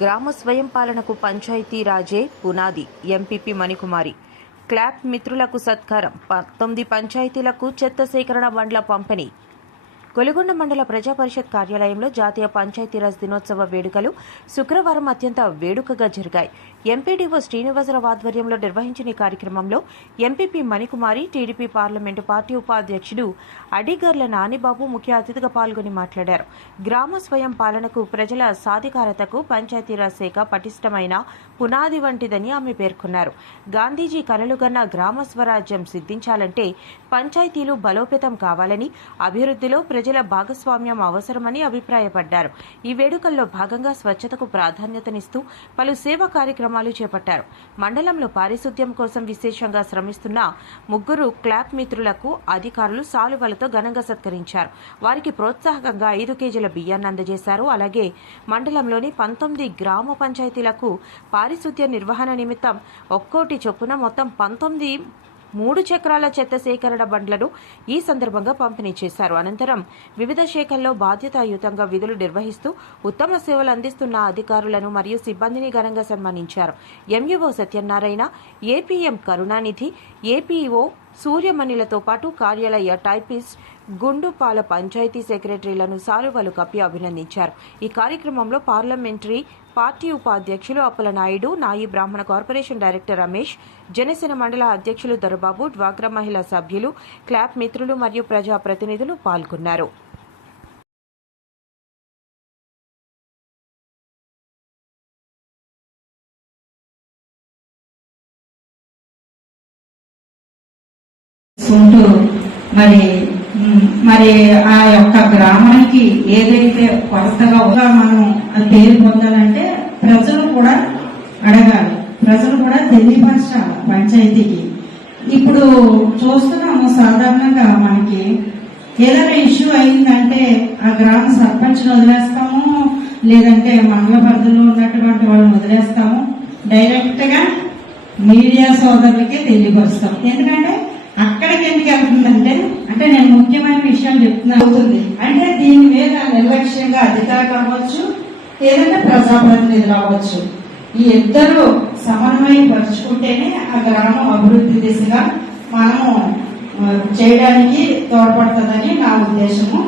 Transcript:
గ్రామ స్వయం పాలనకు పంచాయతీ రాజే పునాది. ఎంపీపీ మణికుమారి. క్లాప్ మిత్రులకు సత్కారం. 19 పంచాయతీలకు చెత్త సేకరణ బండ్ల పంపిణీ. కొలిగొండ మండల ప్రజాపరిషత్ కార్యాలయంలో జాతీయ పంచాయతీరాజ్ దినోత్సవ వేడుకలు శుక్రవారం అత్యంత వేడుకగా జరిగాయి. ఎంపీడీఓ శ్రీనివాసరావు ఆధ్వర్యంలో నిర్వహించిన ఈ కార్యక్రమంలో MPP Manikumari, TDP parliament party ఉపాధ్యక్షుడు అడిగర్ల నానిబాబు ముఖ్య అతిథిగా పాల్గొని మాట్లాడారు. గ్రామ స్వయం పాలనకు, ప్రజల సాధికారతకు పంచాయతీరాజ్ శాఖ పటిష్టమైన పునాది వంటిదని ఆమె పేర్కొన్నారు. గాంధీజీ కలలుగన్న గ్రామ స్వరాజ్యం సిద్ధించాలంటే పంచాయతీలు బలోపేతం కావాలని, అభివృద్ధిలో ప్రజల భాగస్వామ్యం అవసరమని అభిప్రాయపడ్డారు. ఈ వేడుకల్లో భాగంగా స్వచ్ఛతకు ప్రాధాన్యతనిస్తూ పలు సేవా కార్యక్రమాలు చేపట్టారు. మండలంలో పారిశుద్ధ్యం కోసం విశేషంగా శ్రమిస్తున్న 3 క్లాప్ మిత్రులకు అధికారులు సాలువలతో ఘనంగా సత్కరించారు. వారికి ప్రోత్సాహకంగా 5 కేజీల బియ్యాన్ని అందజేశారు. అలాగే మండలంలోని 19 గ్రామ పంచాయతీలకు పారిశుద్ధ్య నిర్వహణ నిమిత్తం ఒక్కోటి చొప్పున మొత్తం 19 3 చక్రాల చెత్త సేకరణ బండ్లను ఈ సందర్భంగా పంపిణీ చేశారు. అనంతరం వివిధ శాఖల్లో బాధ్యతాయుతంగా విధులు నిర్వహిస్తూ ఉత్తమ సేవలు అందిస్తున్న అధికారులను మరియు సిబ్బందిని ఘనంగా సన్మానించారు. MEO Satyanarayana, APM Karunanidhi, APO సూర్యమణిలతో పాటు కార్యాలయ టైపిస్ట్ గుండుపాల పంచాయతీ సెక్రటరీలను సాలువలు కప్పి అభినందించారు. ఈ కార్యక్రమంలో పార్లమెంటరీ పార్టీ ఉపాధ్యక్షులు అప్పలనాయుడు, నాయి బ్రాహ్మణ కార్పొరేషన్ డైరెక్టర్ రమేష్, జనసేన మండల అధ్యక్షులు దొరబాబు, డ్వాక్రా మహిళా సభ్యులు, క్లాప్ మిత్రులు మరియు ప్రజాప్రతినిధులు పాల్గొన్నారు. మరి ఆ యొక్క గ్రామానికి ఏదైతే కొత్తగా మనం పేరు పొందాలంటే ప్రజలు కూడా అడగాలి, ప్రజలు కూడా తెలియపరచాలి పంచాయతీకి. ఇప్పుడు చూస్తున్నాము సాధారణంగా మనకి ఏదైనా ఇష్యూ అయిందంటే ఆ గ్రామ సర్పంచ్ని వదిలేస్తాము, లేదంటే మండల పరిధిలో ఉన్నటువంటి వాళ్ళని వదిలేస్తాము, డైరెక్ట్ గా మీడియా సోదరులకే తెలియపరుస్తాం. ఎందుకంటే అక్కడికి ఎందుకు వెళ్తుందంటే నేను ముఖ్యమైన విషయాలు చెప్తున్నా అవుతుంది అంటే దీని మీద నిర్లక్ష్యంగా అధికారులు అవ్వచ్చు, ఏదైనా ప్రజాప్రతినిధులు అవ్వచ్చు, ఈ ఇద్దరు సమన్వయం పరుచుకుంటేనే ఆ గ్రామం అభివృద్ధి దిశగా మనము చేయడానికి తోడ్పడుతుందని నా ఉద్దేశము.